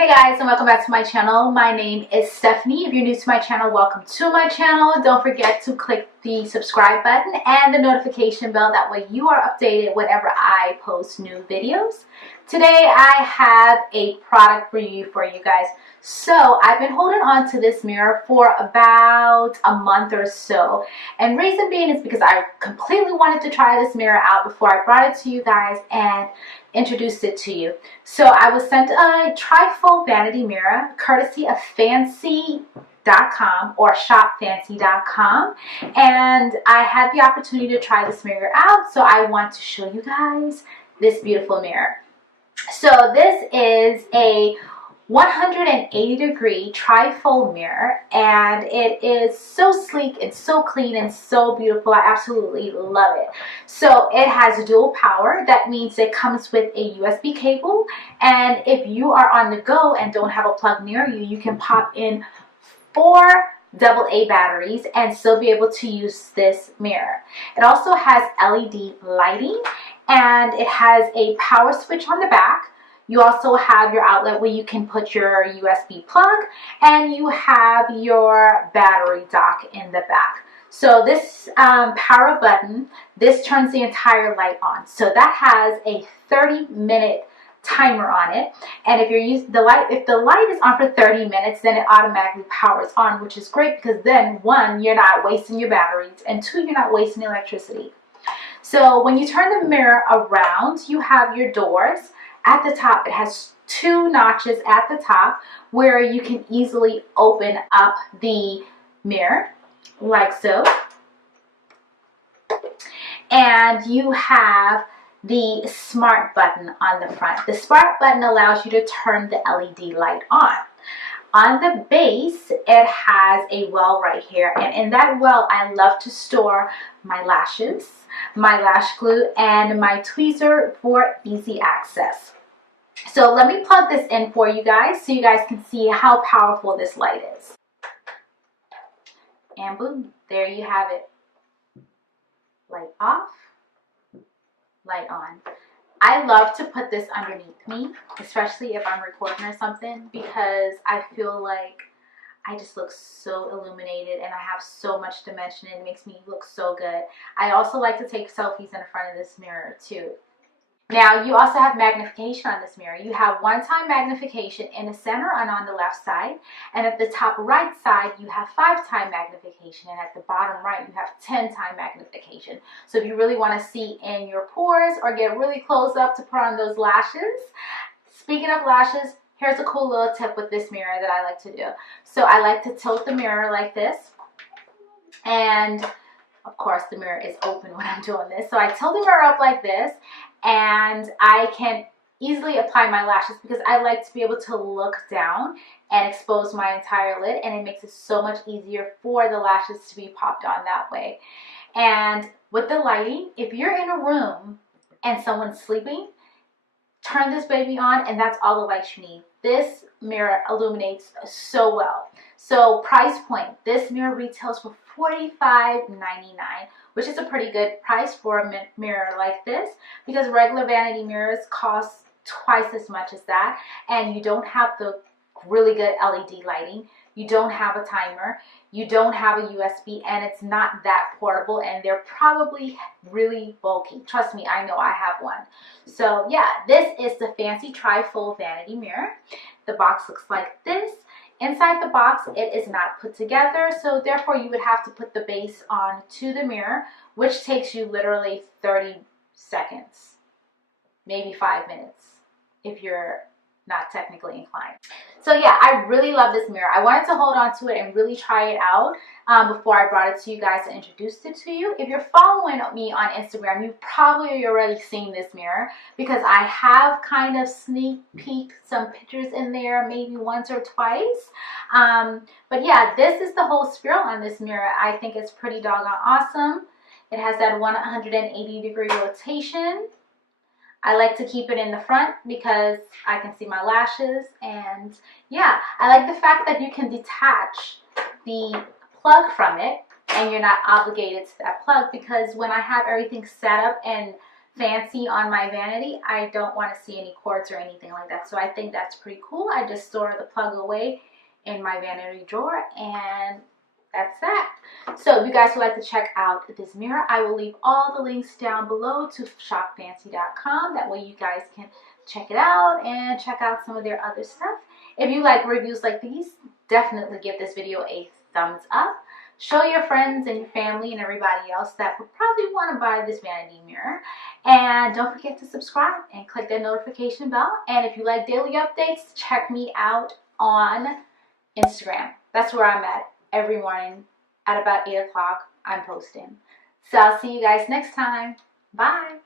Hey guys, and welcome back to my channel. My name is Stephanie. If you're new to my channel, welcome to my channel. Don't forget to click the subscribe button and the notification bell. That way you are updated whenever I post new videos. Today I have a product review for you guys. So I've been holding on to this mirror for about a month or so. And reason being is because I completely wanted to try this mirror out before I brought it to you guys and introduced it to you. So I was sent a Trifold Vanity mirror courtesy of fancy.com or shopfancy.com, and I had the opportunity to try this mirror out, so I want to show you guys this beautiful mirror. So this is a 180-degree trifold mirror, and it is so sleek and so clean and so beautiful. I absolutely love it. So it has dual power. That means it comes with a USB cable, and if you are on the go and don't have a plug near you, you can pop in 4 AA batteries and still be able to use this mirror. It also has LED lighting, and it has a power switch on the back. You also have your outlet where you can put your USB plug, and you have your battery dock in the back. So this power button, this turns the entire light on. So that has a 30-minute timer on it, and if you're using the light, if the light is on for 30 minutes, then it automatically powers on, which is great because then 1, you're not wasting your batteries, and 2, you're not wasting electricity. So when you turn the mirror around, you have your doors. At the top, it has 2 notches at the top where you can easily open up the mirror like so. And you have the smart button on the front. The smart button allows you to turn the LED light on. On the base, it has a well right here, and in that well, I love to store my lashes, my lash glue, and my tweezer for easy access. So let me plug this in for you guys so you guys can see how powerful this light is. And boom, there you have it. Light off, light on. I love to put this underneath me, especially if I'm recording or something, because I feel like I just look so illuminated and I have so much dimension, and it makes me look so good. I also like to take selfies in front of this mirror too. Now you also have magnification on this mirror. You have 1-time magnification in the center and on the left side, and at the top right side you have 5-time magnification, and at the bottom right you have 10-time magnification. So if you really want to see in your pores or get really close up to put on those lashes. Speaking of lashes, here's a cool little tip with this mirror that I like to do. So I like to tilt the mirror like this, and of course the mirror is open when I'm doing this. So I tilt the mirror up like this, and I can easily apply my lashes because I like to be able to look down and expose my entire lid, and it makes it so much easier for the lashes to be popped on that way. And with the lighting, if you're in a room and someone's sleeping, turn this baby on and that's all the light you need. This mirror illuminates so well. So price point, this mirror retails for $45.99, which is a pretty good price for a mirror like this, because regular vanity mirrors cost twice as much as that, and you don't have the really good LED lighting, you don't have a timer, you don't have a USB, and it's not that portable, and they're probably really bulky. Trust me, I know, I have one. So yeah, this is the fancy Trifold Vanity mirror. The box looks like this. Inside the box, it is not put together, so therefore you would have to put the base on to the mirror, which takes you literally 30 seconds, maybe 5 minutes if you're not technically inclined. So yeah, I really love this mirror. I wanted to hold on to it and really try it out before I brought it to you guys and introduced it to you. If you're following me on Instagram, you've probably already seen this mirror because I have kind of sneak peeked some pictures in there, maybe once or twice. But yeah, this is the whole spiel on this mirror. I think it's pretty doggone awesome. It has that 180-degree rotation. I like to keep it in the front because I can see my lashes, and yeah, I like the fact that you can detach the plug from it and you're not obligated to that plug, because when I have everything set up and fancy on my vanity. I don't want to see any cords or anything like that. So I think that's pretty cool. I just store the plug away in my vanity drawer, and that's that. So if you guys would like to check out this mirror, I will leave all the links down below to shopfancy.com. That way you guys can check it out and check out some of their other stuff. If you like reviews like these, definitely give this video a thumbs up. Show your friends and your family and everybody else that would probably want to buy this vanity mirror. And don't forget to subscribe and click that notification bell. And if you like daily updates, check me out on Instagram. That's where I'm at every morning at about 8 o'clock. I'm posting. So I'll see you guys next time. Bye.